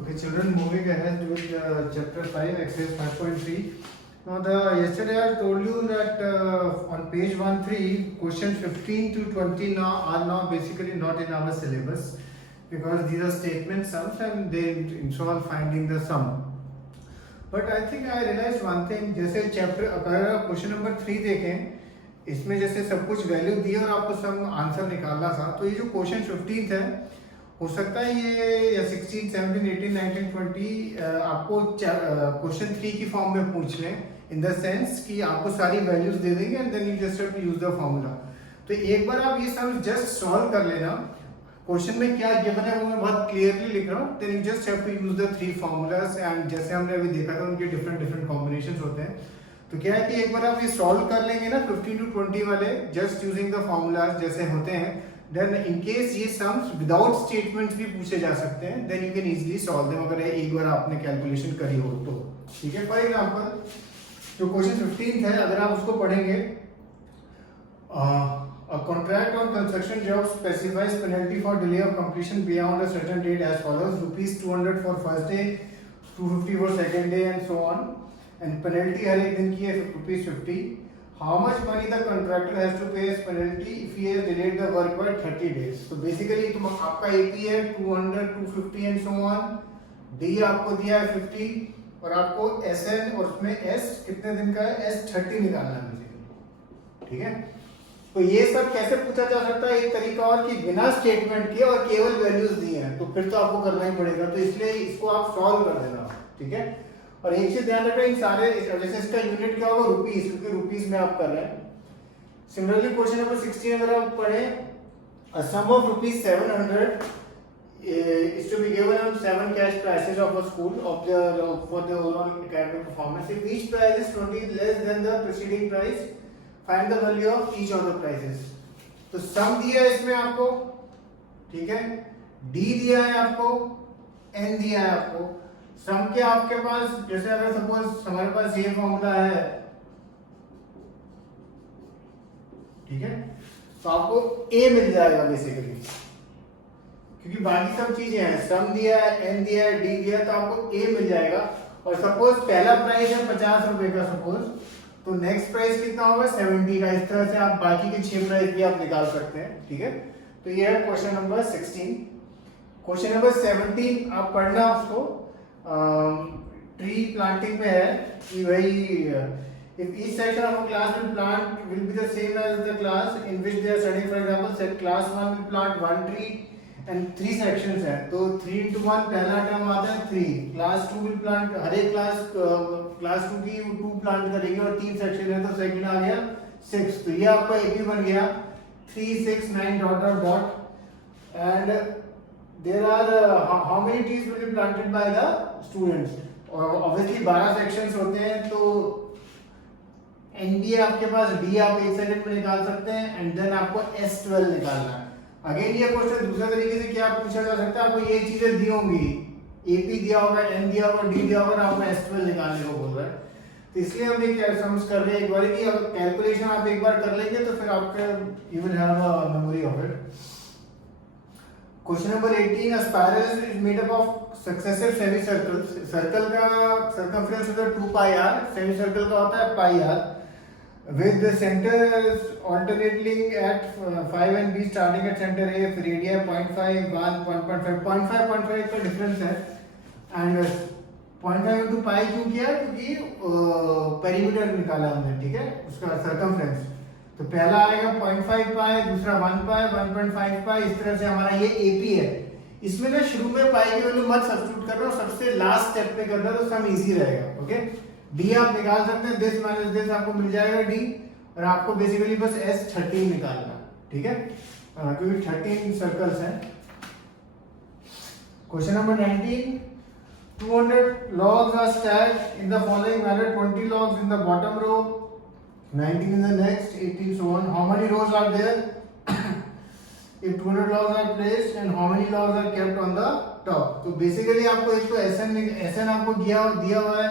Okay, children, moving ahead with chapter 5, exercise 5.3. Now, yesterday I told you that on page 1.3, question 15 to 20 now are now basically not in our syllabus because these are statement sums and they involve finding the sum. But I think I realized one thing, जैसे chapter अगर question number 3 देखें इसमें जैसे सब कुछ value दी और आपको सम answer निकालना था, तो ये जो क्वेश्चन 15 है हो सकता है ये या 16, 17, 18, 19, 20 आपको क्वेश्चन 3 की फॉर्म में पूछ लें, इन द सेंस कि आपको सारी वैल्यूज दे देंगे and then you just have to use the formula. तो एक बार आप ये सम जस्ट सॉल्व कर लेना, क्वेश्चन में क्या गिवन है वो मैं बहुत क्लियरली लिख रहा हूँ, then you just have to use the 3 formulas and जैसे हमने अभी देखा था उनके डिफरेंट डिफरेंट कॉम्बिनेशंस होते हैं। तो क्या है कि एक बार आप ये सॉल्व कर लेंगे ना 15 to 20 वाले जस्ट यूजिंग द फॉर्मूलाज जैसे होते हैं, देन इन केस ये सम्स विदाउट स्टेटमेंट्स भी पूछे जा सकते हैं, then you can easily solve them अगर एक बार आपने कैलकुलेशन करी हो तो। ठीक है, फॉर एग्जांपल जो क्वेश्चन 15 है अगर आप उसको पढ़ेंगे, a contract on construction job specifies penalty for delay of completion beyond a certain date as follows: rupees 200 for first day, 250 for second day and so on, and penalty हर एक दिन की है rupees 50. How much money the contractor has to pay as penalty if he has delayed the work by 30 days? So basically तुम आपका AP है 200, 250 and so on, D आपको दिया है 50 और आपको SN और उसमें S कितने दिन का है, S 30 निकालना है बेसिकली। ठीक है, तो ये सब कैसे पूछा जा सकता है, एक तरीका और कि बिना स्टेटमेंट के और केवल वैल्यूज दी हैं, तो फिर तो आपको करना ही पड़ेगा, तो इसलिए इसको आप सॉल्व कर देना। ठीक है, और एक चीज ध्यान रखना, इन सारे जैसे इसका यूनिट क्या होगा रुपीस, क्योंकि रुपीस में आप कर रहे हैं। सिमिलरली क्वेश्चन नंबर 16 अगर आप पढ़े, a sum of rupees 700 is to be given on 7 cash prices of a school for the overall academic performance. If each price is 20 less than the preceding price, find the value of each of the prices. तो सम दिया है इसमें आपको, ठीक है, D दिया है आपको, एन दिया है आपको। सम के आपके पास जैसे अगर सपोज हमारे पास ये फॉर्मूला है, ठीक है, तो आपको ए मिल जाएगा बेसिकली, क्योंकि बाकी सब चीजें हैं, सम दिया है, एन दिया है, डी दिया है, तो आपको ए मिल जाएगा। और सपोज पहला प्राइस है 50 रुपए का सपोज, तो नेक्स्ट प्राइस कितना होगा 70 का। इस तरह से आप बाकी के 6 प्राइस भी आप निकाल सकते हैं। ठीक है, तो ये है क्वेश्चन नंबर 16। क्वेश्चन नंबर 17 आप पढ़ना उसको, ट्री प्लांटिंग में है कि भाई if each section of a class will be the same as the class in which they are studying, for example set class 1 will plant 1 tree and 3 sections है, तो 3 into 1 पहला टर्म आता है 3, class 2 will plant, हर एक class 2 की 2 plant करेंगे और 3 section है तो सेकंड आ गया 6, तो ये आपका AP बन गया 3, 6, 9 dot dot dot and there are how many trees will be planted by the students, और obviously 12 sections होते हैं, तो ND आपके पास D आप 1 सेकंड में निकाल सकते हैं एंड देन आपको S12 निकालना है। अगेन ये क्वेश्चन दूसरे तरीके से क्या पूछा जा सकता है, आपको ये चीजें दी होंगी, AP दिया होगा, N दिया होगा, D दिया होगा, आपको S12 निकालने को बोल रहा है, तो इसलिए हम ये सम्स कर रहे हैं एक बार कि अगर कैलकुलेशन आप एक बार कर लेंगे तो फिर आपका you will have a memory of it. Question number 18, a spiral is made up of successive semicircles. Circle का circumference होता है 2 pi r, semicircle का होता है pi r, with the centers alternating at 5 and B starting at center A, radii 0.5, 1, 1.5, 0.5 का difference है and 0.5 into pi क्यों किया, क्योंकि पेरीमीटर निकाला हमने, ठीक है, उसका सर्कमफ्रेंस। तो पहला आएगा 0.5 पाई, दूसरा 1 पाई, 1.5 पाई, इस तरह से हमारा ये AP है। इसमें ना शुरू में पाई की वैल्यू मत सब्स्टिट्यूट करना, सबसे लास्ट स्टेप पे करना, तो सम इजी रहेगा। ओके, D आप निकाल सकते हैं, दिस माइनस दिस आपको मिल जाएगा D, और आपको बेसिकली बस S13 निकालना, ठीक है, क्योंकि 13 सर्कल्स हैं। Question number 19, 200 logs are stacked in the following manner: 20 logs in the bottom row, 19 in the next, 18 so on. How many rows are there? If 200 logs are placed and how many logs are kept on the top? तो basically आपको एक तो SN आपको दिया हुआ है,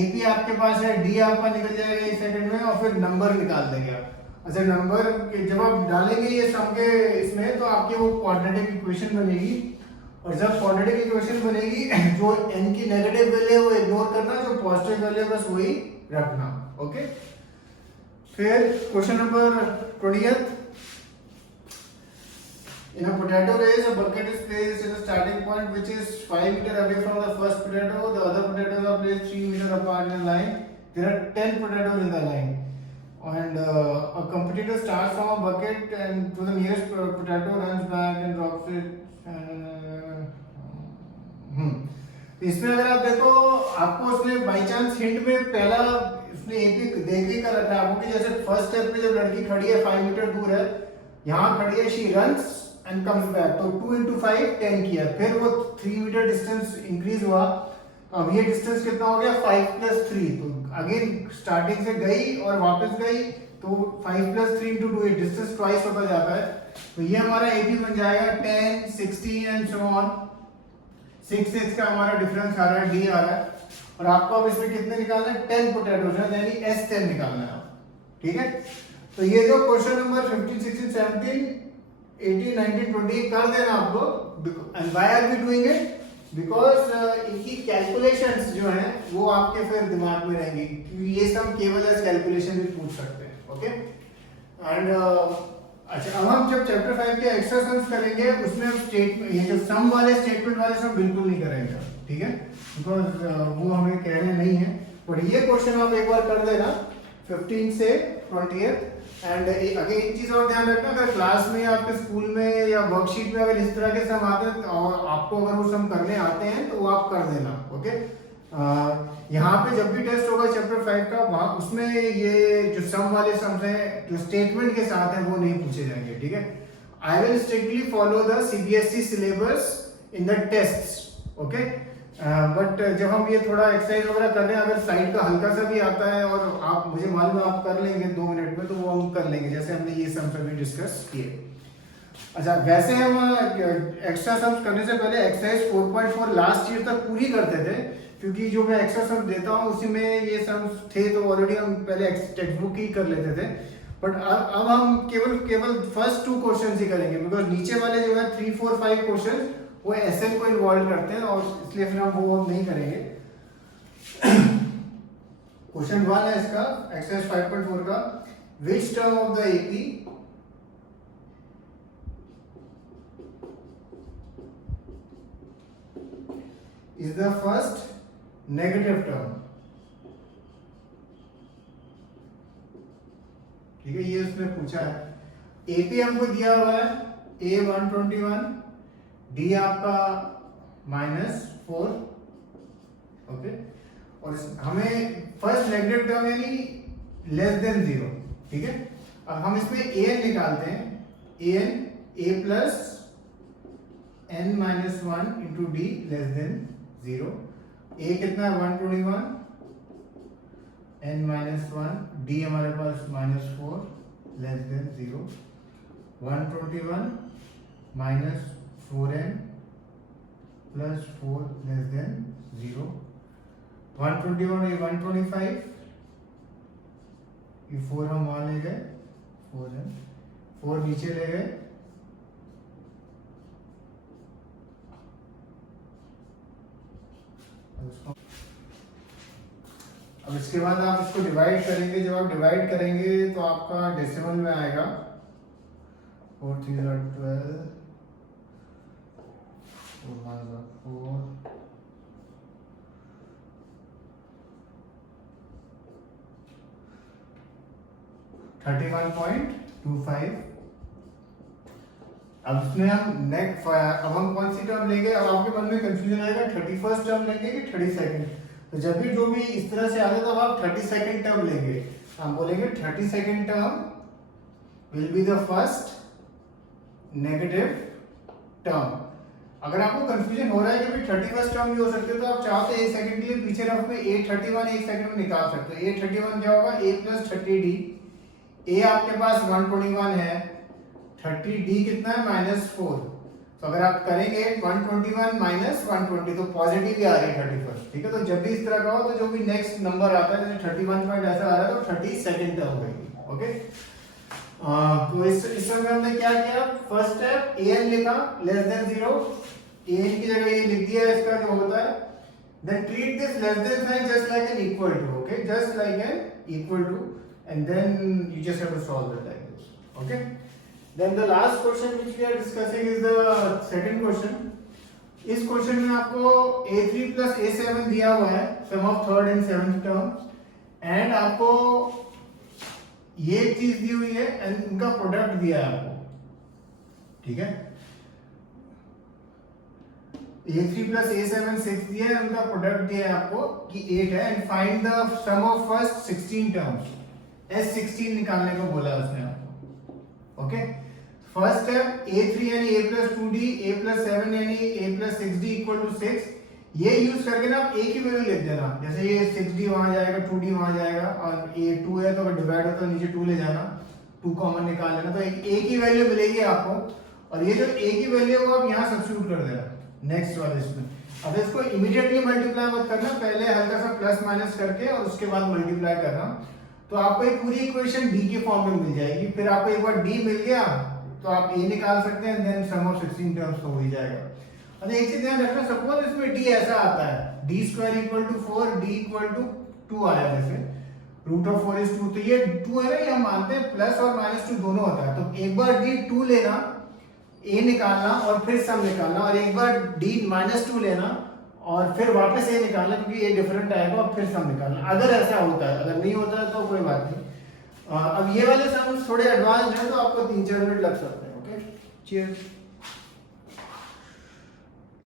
AP आपके पास है, D आपका निकल जाएगा एक सेकंड में, और फिर नंबर निकाल देंगे आप। अच्छा, नंबर जब आप डालेंगे ये सम के इसमें, तो आपकी वो क्वाड्रेटिक इक्वेशन बनेगी, और जब क्वाड्रेटिक इक्वेशन बनेगी जो n की नेगेटिव वैल्यू है वो इग्नोर करना, जो पॉजिटिव वैल्यू है बस वही रखना। ओके, फिर question number 20th, in a potato race a bucket is placed in a starting point which is 5 meter away from the first potato. The other potatoes are placed 3 meter apart in a line. There are 10 potatoes in the line, and a competitor starts from a bucket and to the nearest potato, runs back and drops it. तो इसमें अगर आप देखो, आपको उसने by chance hint में पहला उसने एपी देख के कर रखा है आपको कि जैसे फर्स्ट स्टेप पे जब लड़की खड़ी है 5 मीटर दूर है, यहाँ खड़ी है, she runs and comes back, तो 2 into 5 10 किया, फिर वो 3 मीटर डिस्टेंस इंक्रीज हुआ, अब ये डिस्टेंस कितना हो गया 5 + 3, तो अगेन स्टार्टिंग से गई और वापस गई, तो 5 + 3 × 2 डिस्टेंस ट्वाइस होता जाता है, तो ये हमारा एपी बन जाएगा 10 16 एंड सो ऑन। 6 6 का हमारा डिफरेंस आ रहा है, डी आ रहा है, और आपको अब इसमें कितने निकालना है 10 पोटैटोज है, यानी S10 निकालना है, ठीक है। तो ये जो क्वेश्चन नंबर 15 16 17 18 19 20 कर देना आप लोग, and why are we doing it, because इनकी कैलकुलेशंस जो हैं वो आपके फिर दिमाग में रहेंगी, क्योंकि ये सब केवल एज कैलकुलेशन भी पूछ सकते हैं। ओके, एंड अच्छा, अब हम जब चैप्टर 5 के एक्स्ट्रा सम्स करेंगे उसमें हम स्टेटमेंट, ये जो सम वाले स्टेटमेंट वाले सब बिल्कुल नहीं करेंगे, ठीक है, बिकॉज वो हमें कहने नहीं है, बट ये क्वेश्चन आप एक बार कर देना 15 से 20th। एंड अगर एक चीज और ध्यान रखना, अगर क्लास में या आपके स्कूल में या वर्कशीट में अगर इस तरह के सम आते हैं और आपको अगर वो सम करने आते हैं तो वो आप कर देना। ओके, यहाँ पे जब भी टेस्ट होगा चैप्टर 5 का, वहाँ उसमें ये जो सम वाले सम्स हैं जो स्टेटमेंट के साथ हैं वो नहीं पूछे जाएंगे, ठीक है। I will strictly follow the CBSE syllabus in the test. Okay, but जब हम ये थोड़ा एक्सरसाइज वगैरह कर रहे हैं, अगर साइड का हल्का सा भी आता है और आप मुझे मालूम है आप कर लेंगे 2 मिनट में, तो वो हम कर लेंगे, जैसे हमने ये सम्स अभी डिस्कस किए। अच्छा, वैसे हम एक्स्ट्रा सम्स करने से पहले एक्सरसाइज 4.4 लास्ट ईयर तक पूरी करते थे, क्योंकि जो मैं एक्स्ट्रा सम्स देता हूँ उसी में ये सम्स थे, तो ऑलरेडी हम पहले टेक्स्ट बुक ही कर लेते थे, बट अब हम केवल फर्स्ट 2 क्वेश्चन ही करेंगे, बिकॉज नीचे वाले जो है 3 4 5 क्वेश्चन वो SN को इन्वॉल्व करते हैं, और इसलिए फिर हम वो नहीं करेंगे। क्वेश्चन 1 है इसका, एक्सरसाइज 5.4 का, which term of the AP is the first negative term, ठीक है, ये उसने पूछा है। AP हमको दिया हुआ है A 121, D आपका -4, ओके, और हमें फर्स्ट नेगेटिव टर्म यानी <0, ठीक है। अब हम इसमें an निकालते हैं, an a plus n minus 1 into d <0। a कितना है 121, n minus 1, d हमारे पास -4 <0, 121 minus 4n plus 4 <0, 121 ये 125, ये 4 हम वहां ले गए, 4n, 4 नीचे ले गए, अब इसके बाद आप इसको डिवाइड करेंगे, जब आप डिवाइड करेंगे तो आपका डेसिमल में आएगा 4 3 12, 4 31.25। अब इसमें हम नेक्स्ट, अब हम कौन सी टर्म लेंगे, अब आपके मन में कंफ्यूजन आएगा 31st टर्म लेंगे कि 32nd, तो जब भी जो भी इस तरह से आता है तो आप 32nd टर्म लेंगे, हम बोलेंगे 32nd term will be the first negative term. अगर आपको कंफ्यूजन हो रहा है कि भाई 31st टर्म भी हो सकते हैं, तो आप चाहो तो 1 सेकंड के लिए पीछे रफ में A31 1 सेकंड में निकाल सकते हो। A31 क्या होगा, A plus 30D, A आपके पास 121 है, 30D कितना है -4, तो अगर आप करेंगे 121 minus 120 तो पॉजिटिव ही आ रही है 31st, ठीक है। तो जब भी इस तरह का हो तो जो भी नेक्स्ट नंबर आता है, जैसे 31 पॉइंट ऐसा आ रहा है तो 32nd टर्म होगी, ओके। तो इस समय हमने क्या किया, फर्स्ट स्टेप an लिखा <0, an की जगह ये लिख दिया इसका जो होता है, then treat this less than sign just like an equal to, okay, just like an equal to, and then you just have to solve it like this, okay. Then the last question which we are discussing is the second question. इस question में आपको a3 plus a7 दिया हुआ है, sum of third and seventh terms, and आपको ये चीज दी हुई है एंड इनका प्रोडक्ट दिया है आपको, ठीक है। a3 plus a7 6 दिया है, उनका प्रोडक्ट दिया है आपको कि 8 है, and find the sum of first 16 terms, S16 निकालने को बोला है उसने आपको, ओके। फर्स्ट स्टेप a3 यानी a plus 2d, a plus 7 यानी a plus 6d equal to 6, ये यूज करके ना आप a की वैल्यू लिख देना, जैसे ये 6d वहां जाएगा, 2d वहां जाएगा, और a 2 है तो अगर डिवाइड हो तो नीचे 2 ले जाना, 2 कॉमन निकाल लेना, तो एक a की वैल्यू मिलेगी आपको, और ये जो a की वैल्यू है वो आप यहाँ सब्स्टिट्यूट कर देना नेक्स्ट वाले इसमें। अब इसको इमीडिएटली मल्टीप्लाई मत करना, पहले हल्का सा प्लस माइनस करके और उसके बाद मल्टीप्लाई करना, तो आपको एक पूरी इक्वेशन d के फॉर्म में मिल जाएगी। फिर आपको एक बार d मिल गया तो आप a निकाल सकते हैं, देन सम ऑफ 16 टर्म्स तो हो ही जाएगा। और एक चीज ध्यान रखना, सपोज इसमें d ऐसा आता है, d square equal to 4, d equal to 2 आया, जैसे रूट ऑफ 4 इज 2, तो ये 2 है ना, ये हम मानते हैं प्लस और माइनस 2 दोनों होता है, तो एक बार d 2 लेना, a निकालना और फिर सम निकालना, और एक बार d माइनस 2 लेना और फिर वापस a निकालना, क्योंकि ये डिफरेंट आएगा, और फिर सम निकालना, अगर ऐसा होता है। अगर नहीं होता है तो कोई बात नहीं। अब ये वाले सम थोड़े एडवांस हैं तो आपको 3-4 मिनट लग सकते हैं, ओके। चीयर्स।